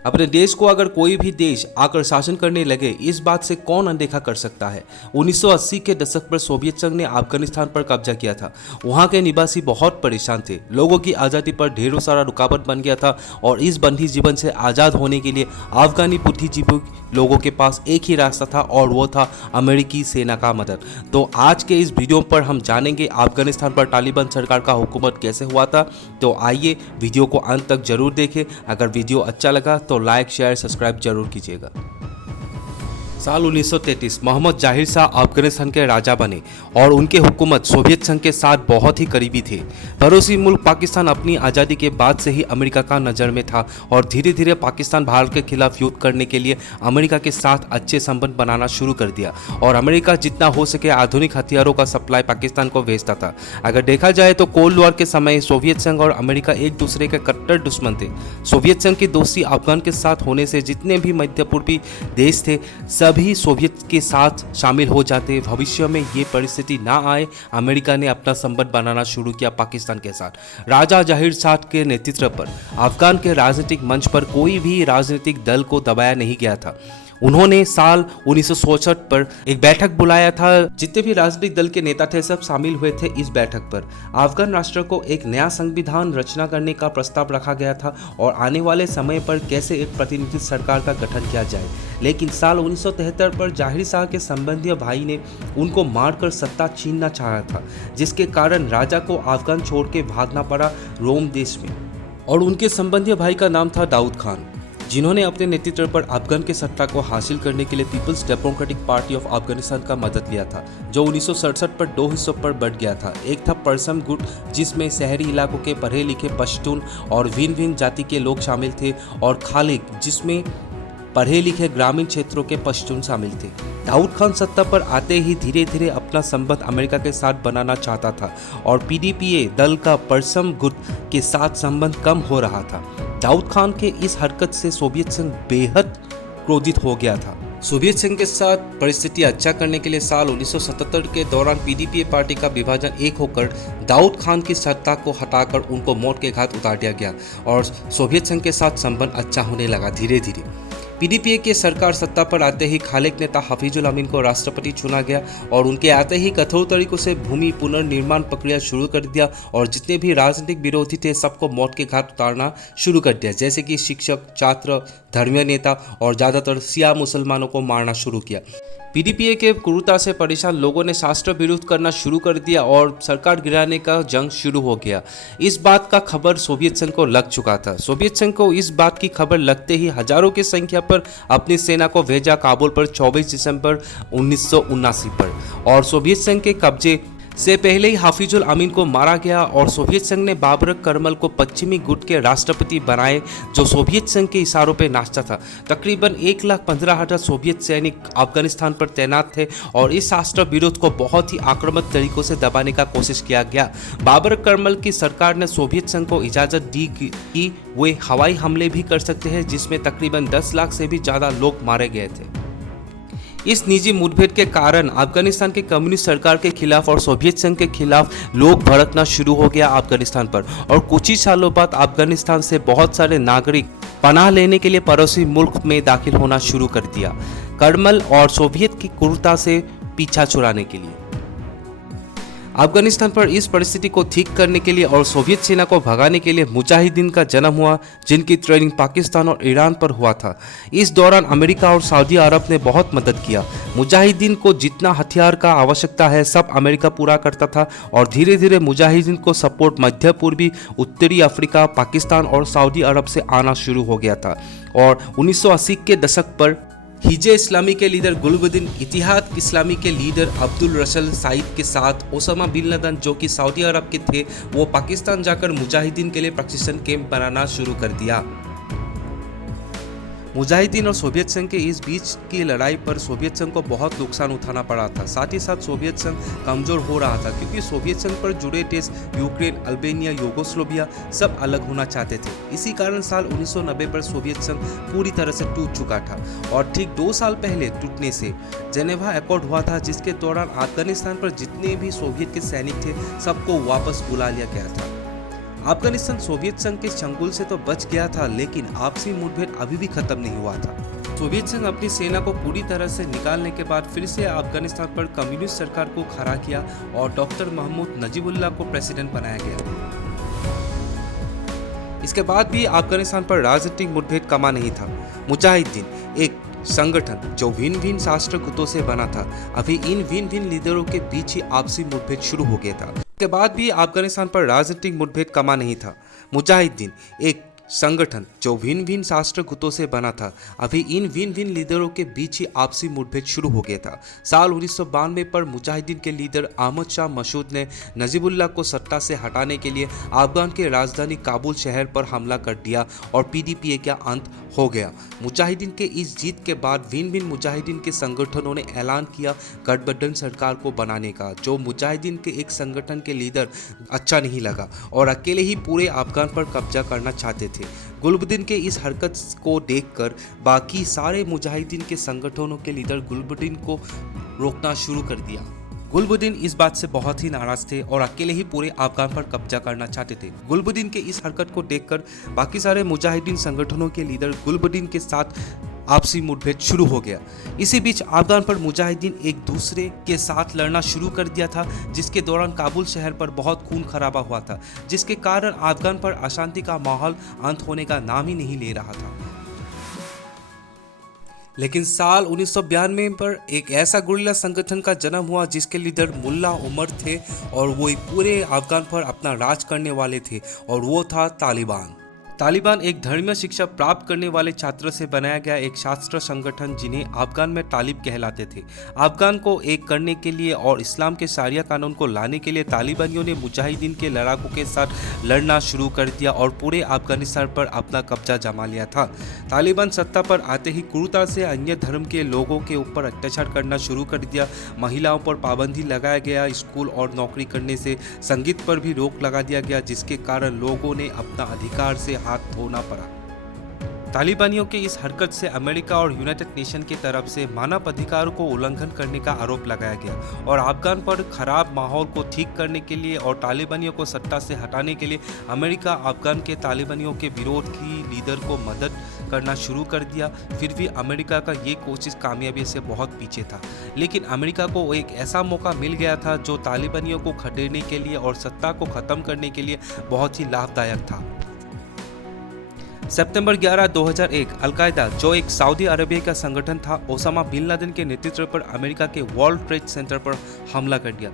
अपने देश को अगर कोई भी देश आकर शासन करने लगे, इस बात से कौन अनदेखा कर सकता है। 1980 के दशक पर सोवियत संघ ने अफगानिस्तान पर कब्जा किया था। वहां के निवासी बहुत परेशान थे, लोगों की आज़ादी पर ढेरों सारा रुकावट बन गया था और इस बंदी जीवन से आज़ाद होने के लिए अफगानी बुद्धिजीवी लोगों के पास एक ही रास्ता था और वो था अमेरिकी सेना का मदद। तो आज के इस वीडियो पर हम जानेंगे अफगानिस्तान पर तालिबान सरकार का हुकूमत कैसे हुआ था। तो आइए वीडियो को अंत तक जरूर देखें। अगर वीडियो अच्छा लगा तो लाइक शेयर सब्सक्राइब जरूर कीजिएगा। साल 1933 मोहम्मद जाहिर शाह अफगानिस्तान के राजा बने और उनके हुकूमत सोवियत संघ के साथ बहुत ही करीबी थे। पड़ोसी मुल्क पाकिस्तान अपनी आज़ादी के बाद से ही अमेरिका का नज़र में था और धीरे धीरे पाकिस्तान भारत के खिलाफ युद्ध करने के लिए अमेरिका के साथ अच्छे संबंध बनाना शुरू कर दिया और अमेरिका जितना हो सके आधुनिक हथियारों का सप्लाई पाकिस्तान को भेजता था। अगर देखा जाए तो कोल्ड वॉर के समय सोवियत संघ और अमेरिका एक दूसरे के कट्टर दुश्मन थे। सोवियत संघ की दोस्ती अफगान के साथ होने से जितने भी मध्य पूर्वी देश थे सभी सोवियत के साथ शामिल हो जाते। भविष्य में ये परिस्थिति ना आए, अमेरिका ने अपना संबंध बनाना शुरू किया पाकिस्तान के साथ। राजा जाहिर शाह के नेतृत्व पर अफगान के राजनीतिक मंच पर कोई भी राजनीतिक दल को दबाया नहीं गया था। उन्होंने साल 1967 पर एक बैठक बुलाया था। जितने भी राजनीतिक दल के नेता थे सब शामिल हुए थे इस बैठक पर। अफगान राष्ट्र को एक नया संविधान रचना करने का प्रस्ताव रखा गया था और आने वाले समय पर कैसे एक प्रतिनिधि सरकार का गठन किया जाए। लेकिन साल 1973 पर जाहिर शाह के संबंधी भाई ने उनको मारकर सत्ता छीनना चाहा था, जिसके कारण राजा को अफगान छोड़ के भागना पड़ा रोम देश में। और उनके संबंधी भाई का नाम था दाऊद खान, जिन्होंने अपने नेतृत्व पर अफगान के सत्ता को हासिल करने के लिए people's democratic party of Afghanistan का मदद लिया था, जो 1967 पर दो हिस्सों पर बंट गया था। एक था परसम गुट, जिसमें शहरी इलाकों के पढ़े लिखे पश्तून और भिन्न भिन्न जाति के लोग शामिल थे, और खालिक, जिसमें पढ़े लिखे ग्रामीण क्षेत्रों के पश्तून शामिल थे। दाऊद खान सत्ता पर आते ही धीरे धीरे अपना संबंध अमेरिका के साथ बनाना चाहता था और पीडीपीए दल का परसम गुट के साथ संबंध कम हो रहा था। दाऊद खान के इस हरकत से सोवियत संघ बेहद क्रोधित हो गया था। सोवियत संघ के साथ परिस्थिति अच्छा करने के लिए साल 1977 के दौरान पीडीपीए पार्टी का विभाजन एक होकर दाऊद खान की सत्ता को हटाकर उनको मौत के घाट उतार दिया गया और सोवियत संघ के साथ संबंध अच्छा होने लगा धीरे धीरे। पीडीपीए की सरकार सत्ता पर आते ही खालिक नेता हफीजुल अमीन को राष्ट्रपति चुना गया और उनके आते ही कठोर तरीकों से भूमि पुनर्निर्माण प्रक्रिया शुरू कर दिया और जितने भी राजनीतिक विरोधी थे सबको मौत के घाट उतारना शुरू कर दिया, जैसे कि शिक्षक, छात्र, धर्मीय नेता और ज़्यादातर शिया मुसलमानों को मारना शुरू किया। पीडीपीए के क्रूरता से परेशान लोगों ने शास्त्र विरोध करना शुरू कर दिया और सरकार गिराने का जंग शुरू हो गया। इस बात का खबर सोवियत संघ को लग चुका था। सोवियत संघ को इस बात की खबर लगते ही हजारों की संख्या पर अपनी सेना को भेजा काबुल पर 24 दिसंबर 1979 पर, और सोवियत संघ के कब्जे से पहले ही हाफिजुल अमीन को मारा गया और सोवियत संघ ने बाबर करमल को पश्चिमी गुट के राष्ट्रपति बनाए, जो सोवियत संघ के इशारों पर नाचता था। तकरीबन 1,15,000 सोवियत सैनिक अफगानिस्तान पर तैनात थे और इस राष्ट्र विरोध को बहुत ही आक्रामक तरीकों से दबाने का कोशिश किया गया। बाबर करमल की सरकार ने सोवियत संघ को इजाज़त दी कि वे हवाई हमले भी कर सकते हैं, जिसमें तकरीबन 10 लाख से भी ज़्यादा लोग मारे गए थे। इस निजी मुठभेड़ के कारण अफगानिस्तान के कम्युनिस्ट सरकार के खिलाफ और सोवियत संघ के खिलाफ लोग भड़कना शुरू हो गया अफगानिस्तान पर, और कुछ ही सालों बाद अफगानिस्तान से बहुत सारे नागरिक पनाह लेने के लिए पड़ोसी मुल्क में दाखिल होना शुरू कर दिया, करमल और सोवियत की क्रूरता से पीछा छुड़ाने के लिए। अफगानिस्तान पर इस परिस्थिति को ठीक करने के लिए और सोवियत सेना को भगाने के लिए मुजाहिदीन का जन्म हुआ, जिनकी ट्रेनिंग पाकिस्तान और ईरान पर हुआ था। इस दौरान अमेरिका और सऊदी अरब ने बहुत मदद किया। मुजाहिदीन को जितना हथियार का आवश्यकता है सब अमेरिका पूरा करता था और धीरे धीरे मुजाहिदीन को सपोर्ट मध्य पूर्वी, उत्तरी अफ्रीका, पाकिस्तान और सऊदी अरब से आना शुरू हो गया था। और 1980 के दशक पर हिजे इस्लामी के लीडर गुलबुद्दीन, इतिहाद इस्लामी के लीडर अब्दुल रसल साइद के साथ ओसामा बिन लादेन, जो कि सऊदी अरब के थे, वो पाकिस्तान जाकर मुजाहिदीन के लिए प्रशिक्षण कैंप बनाना शुरू कर दिया। मुजाहिदीन और सोवियत संघ के इस बीच की लड़ाई पर सोवियत संघ को बहुत नुकसान उठाना पड़ा था। साथ ही साथ सोवियत संघ कमजोर हो रहा था, क्योंकि सोवियत संघ पर जुड़े देश यूक्रेन, अल्बानिया, यूगोस्लाविया सब अलग होना चाहते थे। इसी कारण साल 1990 पर सोवियत संघ पूरी तरह से टूट चुका था और ठीक 2 साल पहले टूटने से जेनेवा अकॉर्ड हुआ था, जिसके दौरान अफगानिस्तान पर जितने भी सोवियत के सैनिक थे सबको वापस बुला लिया गया था। अफगानिस्तान सोवियत संघ के चंगुल से तो बच गया था, लेकिन आपसी मुठभेड़ अभी भी खत्म नहीं हुआ था। सोवियत संघ अपनी सेना को पूरी तरह से निकालने के बाद फिर से अफगानिस्तान पर कम्युनिस्ट सरकार को खड़ा किया और डॉक्टर महमूद नजीबुल्लाह को प्रेसिडेंट बनाया गया। इसके बाद भी अफगानिस्तान पर राजनीतिक मुठभेड़ कमा नहीं था। मुजाहिदीन एक संगठन जो भिन्न भिन्न शास्त्र गुटों से बना था, अभी इन भिन्न भिन्न लीडरों के बीच ही आपसी मुठभेड़ शुरू हो गया था। इसके बाद भी अफगानिस्तान पर राजनीतिक मुठभेड़ कमा नहीं था। मुजाहिदीन एक संगठन जो भिन्न भिन्न शास्त्र गुटों से बना था, अभी इन भिन्न भिन्न लीडरों के बीच ही आपसी मुठभेड़ शुरू हो गया था। साल 1992 पर मुजाहिदीन के लीडर अहमद शाह मसूद ने नजीबुल्लाह को सत्ता से हटाने के लिए अफगान के राजधानी काबुल शहर पर हमला कर दिया और पीडीपीए का अंत हो गया। मुजाहिदीन के इस जीत के बाद भिन्न भिन्न मुजाहिदीन के संगठनों ने ऐलान किया गठबंधन सरकार को बनाने का, जो मुजाहिदीन के एक संगठन के लीडर अच्छा नहीं लगा और अकेले ही पूरे अफगान पर कब्जा करना चाहते थे। गुलबुद्दीन के इस हरकत को देखकर बाकी सारे मुजाहिदीन के संगठनों के लीडर गुलबुद्दीन को रोकना शुरू कर दिया। गुलबुद्दीन इस बात से बहुत ही नाराज थे और अकेले ही पूरे अफगान पर कब्जा करना चाहते थे। गुलबुद्दीन के इस हरकत को देखकर बाकी सारे मुजाहिदीन संगठनों के लीडर गुलबुद्दीन के साथ आपसी मुठभेड़ शुरू हो गया। इसी बीच अफगान पर मुजाहिदीन एक दूसरे के साथ लड़ना शुरू कर दिया था, जिसके दौरान काबुल शहर पर बहुत खून खराबा हुआ था, जिसके कारण अफगान पर अशांति का माहौल अंत होने का नाम ही नहीं ले रहा था। लेकिन साल 1992 पर एक ऐसा गुरिल्ला संगठन का जन्म हुआ जिसके लीडर मुल्ला उमर थे और वो पूरे अफगान पर अपना राज करने वाले थे, और वो था तालिबान। तालिबान एक धर्मीय शिक्षा प्राप्त करने वाले छात्रों से बनाया गया एक शास्त्र संगठन जिन्हें अफगान में तालिब कहलाते थे। अफगान को एक करने के लिए और इस्लाम के शारिया कानून को लाने के लिए तालिबानियों ने मुजाहिदीन के लड़ाकों के साथ लड़ना शुरू कर दिया और पूरे अफगानिस्तान पर अपना कब्जा जमा लिया था। तालिबान सत्ता पर आते ही क्रूरता से अन्य धर्म के लोगों के ऊपर अत्याचार करना शुरू कर दिया। महिलाओं पर पाबंदी लगाया गया, स्कूल और नौकरी करने से संगीत पर भी रोक लगा दिया गया, जिसके कारण लोगों ने अपना अधिकार से हाथ धोना पड़ा। तालिबानियों के इस हरकत से अमेरिका और यूनाइटेड नेशन की तरफ से मानव अधिकारों को उल्लंघन करने का आरोप लगाया गया और अफगान पर खराब माहौल को ठीक करने के लिए और तालिबानियों को सत्ता से हटाने के लिए अमेरिका अफगान के तालिबानियों के विरोध की लीडर को मदद करना शुरू कर दिया। फिर भी अमेरिका का ये कोशिश कामयाबी से बहुत पीछे था, लेकिन अमेरिका को एक ऐसा मौका मिल गया था जो तालिबानियों को खदेड़ने के लिए और सत्ता को खत्म करने के लिए बहुत ही लाभदायक था। सितंबर 11, 2001 अलकायदा, जो एक सऊदी अरबिया का संगठन था, ओसामा बिन लादेन के नेतृत्व पर अमेरिका के वर्ल्ड ट्रेड सेंटर पर हमला कर दिया,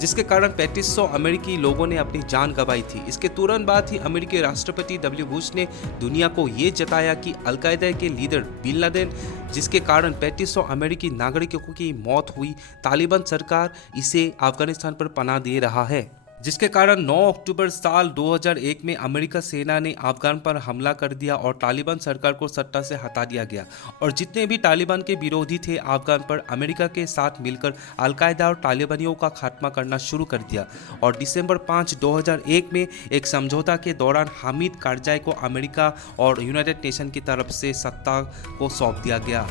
जिसके कारण 3500 अमेरिकी लोगों ने अपनी जान गंवाई थी। इसके तुरंत बाद ही अमेरिकी राष्ट्रपति डब्ल्यू बुश ने दुनिया को ये जताया कि अलकायदा के लीडर बिन लादेन, जिसके कारण 3500 अमेरिकी नागरिकों की मौत हुई, तालिबान सरकार इसे अफगानिस्तान पर पनाह दे रहा है, जिसके कारण 9 अक्टूबर साल 2001 में अमेरिका सेना ने अफगान पर हमला कर दिया और तालिबान सरकार को सत्ता से हटा दिया गया। और जितने भी तालिबान के विरोधी थे अफगान पर अमेरिका के साथ मिलकर अलकायदा और तालिबानियों का खात्मा करना शुरू कर दिया। और दिसंबर 5, 2001 में एक समझौता के दौरान हामिद करजाई को अमेरिका और यूनाइटेड नेशन की तरफ से सत्ता को सौंप दिया गया।